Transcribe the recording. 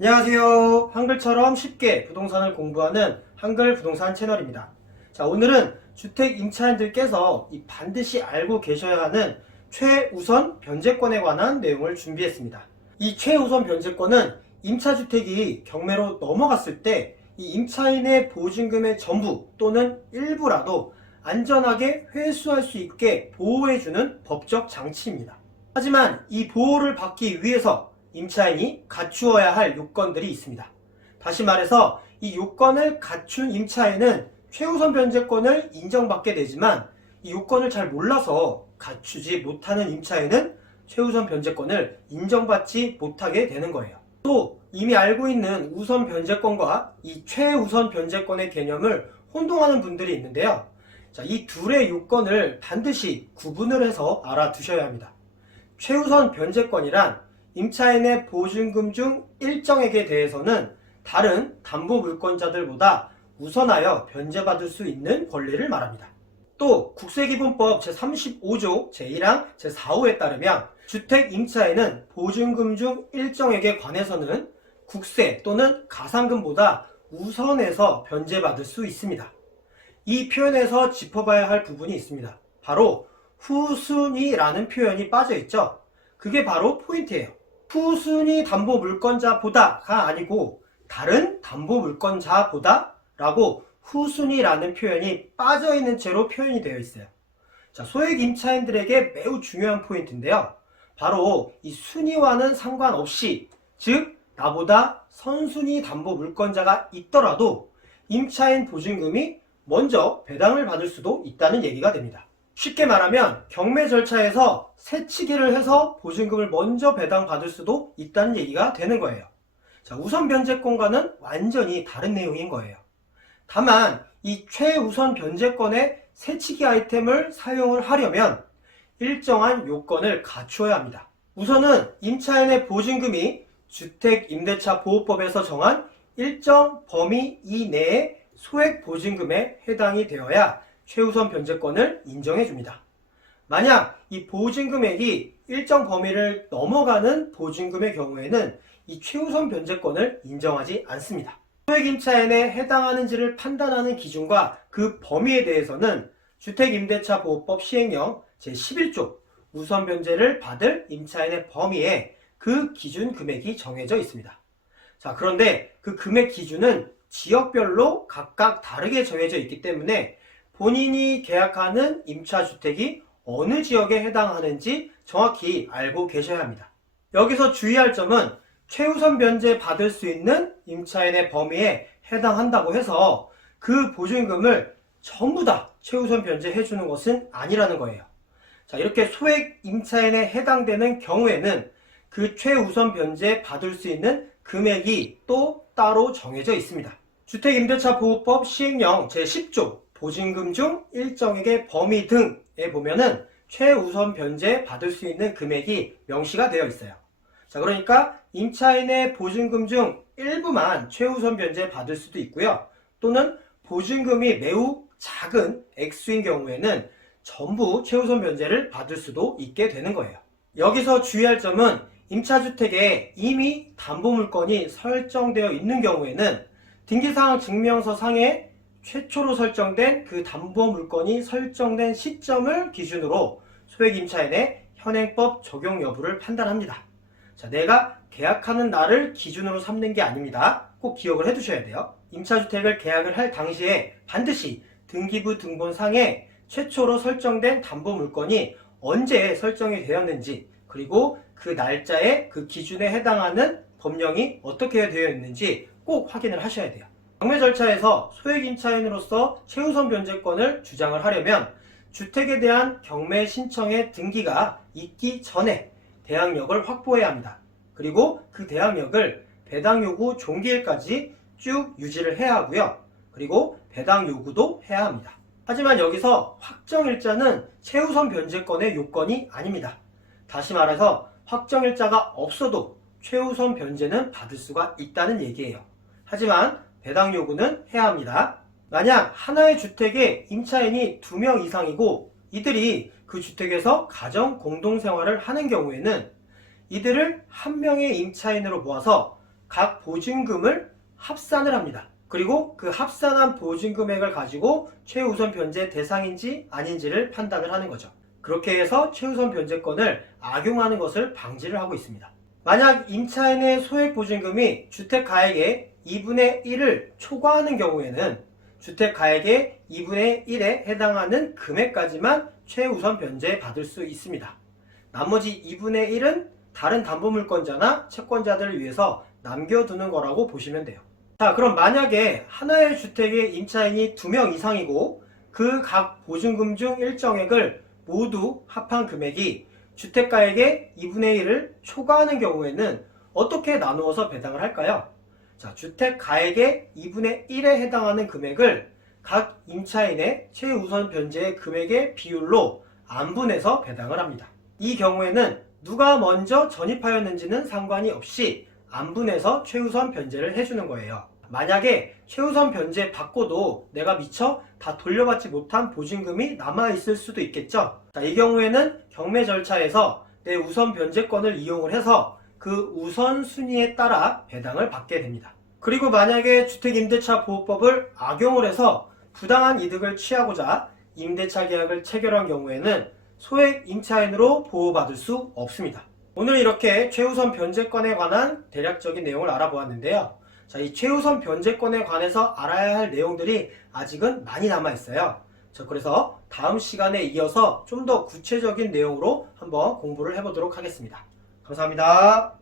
안녕하세요. 한글처럼 쉽게 부동산을 공부하는 한글 부동산 채널입니다. 자, 오늘은 주택 임차인들께서 반드시 알고 계셔야 하는 최우선 변제권에 관한 내용을 준비했습니다. 이 최우선 변제권은 임차주택이 경매로 넘어갔을 때 이 임차인의 보증금의 전부 또는 일부라도 안전하게 회수할 수 있게 보호해주는 법적 장치입니다. 하지만 이 보호를 받기 위해서 임차인이 갖추어야 할 요건들이 있습니다. 다시 말해서 이 요건을 갖춘 임차인은 최우선 변제권을 인정받게 되지만 이 요건을 잘 몰라서 갖추지 못하는 임차인은 최우선 변제권을 인정받지 못하게 되는 거예요. 또 이미 알고 있는 우선 변제권과 이 최우선 변제권의 개념을 혼동하는 분들이 있는데요. 자, 이 둘의 요건을 반드시 구분을 해서 알아두셔야 합니다. 최우선 변제권이란 임차인의 보증금 중 일정액에 대해서는 다른 담보물권자들보다 우선하여 변제받을 수 있는 권리를 말합니다. 또 국세기본법 제35조 제1항 제4호에 따르면 주택 임차인은 보증금 중 일정액에 관해서는 국세 또는 가상금보다 우선해서 변제받을 수 있습니다. 이 표현에서 짚어봐야 할 부분이 있습니다. 바로 후순위라는 표현이 빠져있죠. 그게 바로 포인트예요. 후순위 담보물권자보다가 아니고 다른 담보물권자보다 라고 후순위라는 표현이 빠져있는 채로 표현이 되어 있어요. 자, 소액 임차인들에게 매우 중요한 포인트인데요. 바로 이 순위와는 상관없이, 즉 나보다 선순위 담보물권자가 있더라도 임차인 보증금이 먼저 배당을 받을 수도 있다는 얘기가 됩니다. 쉽게 말하면 경매 절차에서 새치기를 해서 보증금을 먼저 배당받을 수도 있다는 얘기가 되는 거예요. 자, 우선 변제권과는 완전히 다른 내용인 거예요. 다만 이 최우선 변제권의 새치기 아이템을 사용을 하려면 일정한 요건을 갖추어야 합니다. 우선은 임차인의 보증금이 주택임대차보호법에서 정한 일정 범위 이내의 소액 보증금에 해당이 되어야 최우선 변제권을 인정해줍니다. 만약 이 보증금액이 일정 범위를 넘어가는 보증금의 경우에는 이 최우선 변제권을 인정하지 않습니다. 소액 임차인에 해당하는지를 판단하는 기준과 그 범위에 대해서는 주택임대차보호법 시행령 제11조 우선 변제를 받을 임차인의 범위에 그 기준 금액이 정해져 있습니다. 자, 그런데 그 금액 기준은 지역별로 각각 다르게 정해져 있기 때문에 본인이 계약하는 임차주택이 어느 지역에 해당하는지 정확히 알고 계셔야 합니다. 여기서 주의할 점은 최우선 변제 받을 수 있는 임차인의 범위에 해당한다고 해서 그 보증금을 전부 다 최우선 변제해 주는 것은 아니라는 거예요. 자, 이렇게 소액 임차인에 해당되는 경우에는 그 최우선 변제 받을 수 있는 금액이 또 따로 정해져 있습니다. 주택임대차보호법 시행령 제10조 보증금 중 일정액의 범위 등에 보면은 최우선 변제 받을 수 있는 금액이 명시가 되어 있어요. 자, 그러니까 임차인의 보증금 중 일부만 최우선 변제 받을 수도 있고요. 또는 보증금이 매우 작은 액수인 경우에는 전부 최우선 변제를 받을 수도 있게 되는 거예요. 여기서 주의할 점은 임차주택에 이미 담보물건이 설정되어 있는 경우에는 등기사항 증명서 상에 최초로 설정된 그 담보물건이 설정된 시점을 기준으로 소액임차인의 현행법 적용 여부를 판단합니다. 자, 내가 계약하는 날을 기준으로 삼는 게 아닙니다. 꼭 기억을 해두셔야 돼요. 임차주택을 계약을 할 당시에 반드시 등기부 등본상에 최초로 설정된 담보물건이 언제 설정이 되었는지, 그리고 그 날짜에 그 기준에 해당하는 법령이 어떻게 되어 있는지 꼭 확인을 하셔야 돼요. 경매 절차에서 소액 임차인으로서 최우선 변제권을 주장을 하려면 주택에 대한 경매 신청의 등기가 있기 전에 대항력을 확보해야 합니다. 그리고 그 대항력을 배당 요구 종기일까지 쭉 유지를 해야 하고요. 그리고 배당 요구도 해야 합니다. 하지만 여기서 확정일자는 최우선 변제권의 요건이 아닙니다. 다시 말해서 확정일자가 없어도 최우선 변제는 받을 수가 있다는 얘기예요. 하지만 배당 요구는 해야 합니다. 만약 하나의 주택에 임차인이 2명 이상이고 이들이 그 주택에서 가정 공동생활을 하는 경우에는 이들을 한 명의 임차인으로 모아서 각 보증금을 합산을 합니다. 그리고 그 합산한 보증금액을 가지고 최우선 변제 대상인지 아닌지를 판단을 하는 거죠. 그렇게 해서 최우선 변제권을 악용하는 것을 방지를 하고 있습니다. 만약 임차인의 소액보증금이 주택가액의 2분의 1을 초과하는 경우에는 주택가액의 2분의 1에 해당하는 금액까지만 최우선 변제 받을 수 있습니다. 나머지 2분의 1은 다른 담보물권자나 채권자들을 위해서 남겨두는 거라고 보시면 돼요. 자, 그럼 만약에 하나의 주택의 임차인이 2명 이상이고 그 각 보증금 중 일정액을 모두 합한 금액이 주택가액의 2분의 1을 초과하는 경우에는 어떻게 나누어서 배당을 할까요? 자, 주택가액의 2분의 1에 해당하는 금액을 각 임차인의 최우선 변제의 금액의 비율로 안분해서 배당을 합니다. 이 경우에는 누가 먼저 전입하였는지는 상관이 없이 안분해서 최우선 변제를 해주는 거예요. 만약에 최우선 변제 받고도 내가 미처 다 돌려받지 못한 보증금이 남아있을 수도 있겠죠. 자, 이 경우에는 경매 절차에서 내 우선 변제권을 이용을 해서 그 우선순위에 따라 배당을 받게 됩니다. 그리고 만약에 주택임대차 보호법을 악용을 해서 부당한 이득을 취하고자 임대차 계약을 체결한 경우에는 소액 임차인으로 보호받을 수 없습니다. 오늘 이렇게 최우선 변제권에 관한 대략적인 내용을 알아보았는데요. 자, 이 최우선 변제권에 관해서 알아야 할 내용들이 아직은 많이 남아있어요. 그래서 다음 시간에 이어서 좀 더 구체적인 내용으로 한번 공부를 해보도록 하겠습니다. 감사합니다.